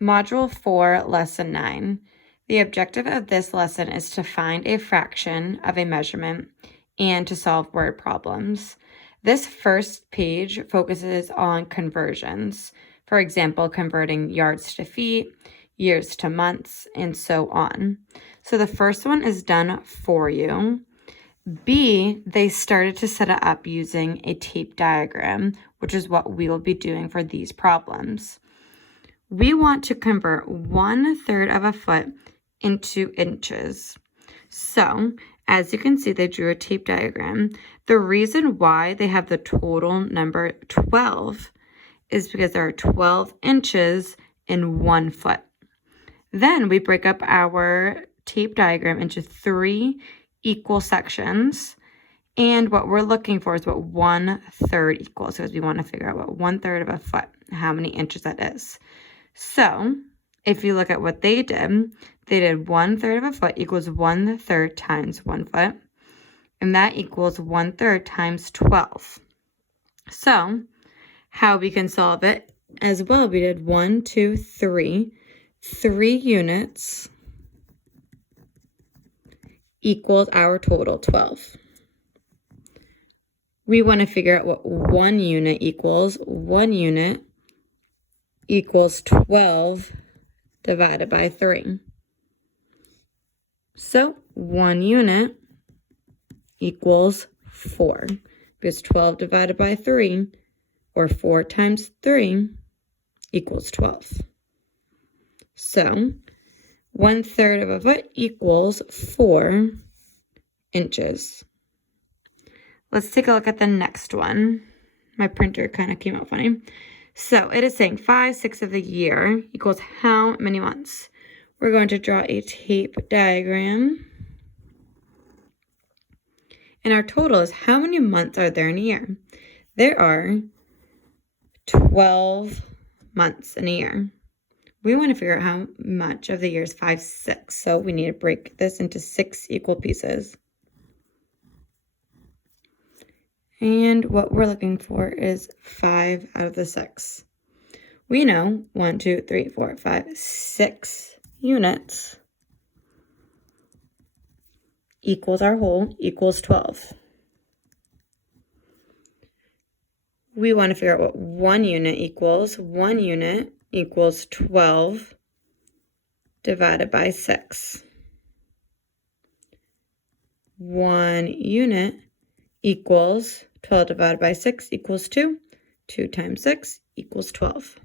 Module 4, Lesson 9. The objective of this lesson is to find a fraction of a measurement and to solve word problems. This first page focuses on conversions. For example, converting yards to feet, years to months, and so on. So the first one is done for you. B, they started to set it up using a tape diagram, which is what we will be doing for these problems. We want to convert 1/3 of a foot into inches. So, as you can see, they drew a tape diagram. The reason why they have the total number 12 is because there are 12 inches in 1 foot. Then we break up our tape diagram into 3 equal sections. And what we're looking for is what 1/3 equals, because we want to figure out what 1/3 of a foot, how many inches that is. So if you look at what they did 1/3 of a foot equals 1/3 times 1 foot, and that equals 1/3 times 12. So how we can solve it as well, we did 1, 2, 3. 3 units equals our total 12. We want to figure out what 1 unit equals. 1 unit equals 12 divided by 3. So 1 unit equals 4, because 12 divided by 3, or 4 times 3, equals 12. So 1/3 of a foot equals 4 inches. Let's take a look at the next one. My printer kind of came out funny. So it is saying 5/6 of the year equals how many months? We're going to draw a tape diagram. And our total is how many months are there in a year? There are 12 months in a year. We want to figure out how much of the year is 5/6. So we need to break this into 6 equal pieces. And what we're looking for is 5 out of the 6. We know 1, 2, 3, 4, 5, 6 units equals our whole, equals 12. We want to figure out what 1 unit equals. 1 unit equals 12 divided by 6. 1 unit equals 12 divided by 6 equals 2. 2 times 6 equals 12.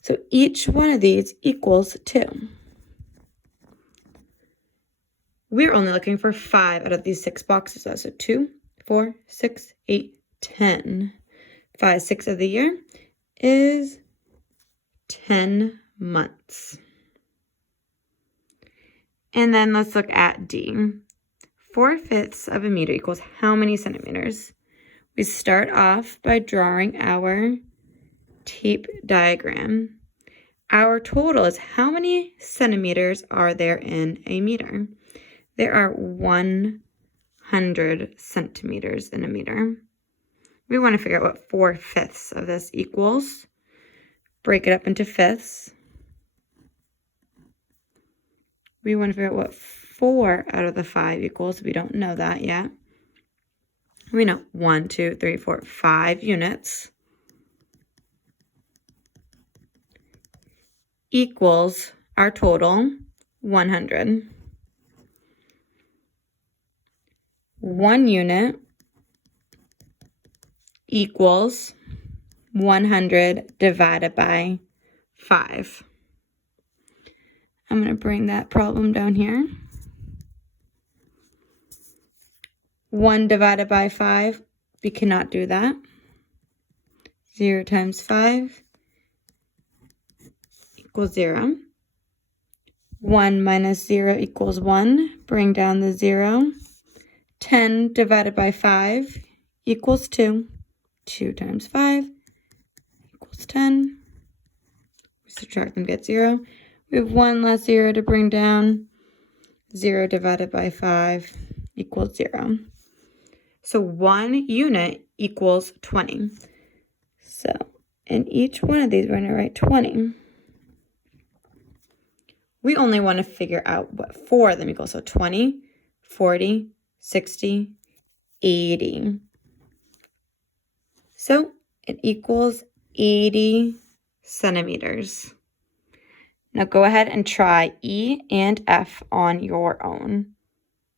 So each one of these equals 2. We're only looking for 5 out of these 6 boxes. So 2, 4, 6, 8, 10. 5/6 of the year is 10 months. And then let's look at D. 4/5 of a meter equals how many centimeters? We start off by drawing our tape diagram. Our total is how many centimeters are there in a meter? There are 100 centimeters in a meter. We want to figure out what 4/5 of this equals. Break it up into fifths. We want to figure out what 4 out of the 5 equals. We don't know that yet. We know 1, 2, 3, 4, 5 units equals our total, 100. 1 unit equals 100 divided by 5. I'm going to bring that problem down here. 1 divided by 5, we cannot do that. 0 times 5 equals 0. 1 minus 0 equals 1. Bring down the 0. 10 divided by 5 equals 2. 2 times 5 equals 10. We subtract them, get 0. We have 1 less 0 to bring down. 0 divided by 5 equals 0. So 1 unit equals 20. So in each one of these, we're going to write 20. we only want to figure out what 4 of them equal. So 20, 40, 60, 80. So it equals 80 centimeters. Now go ahead and try E and F on your own.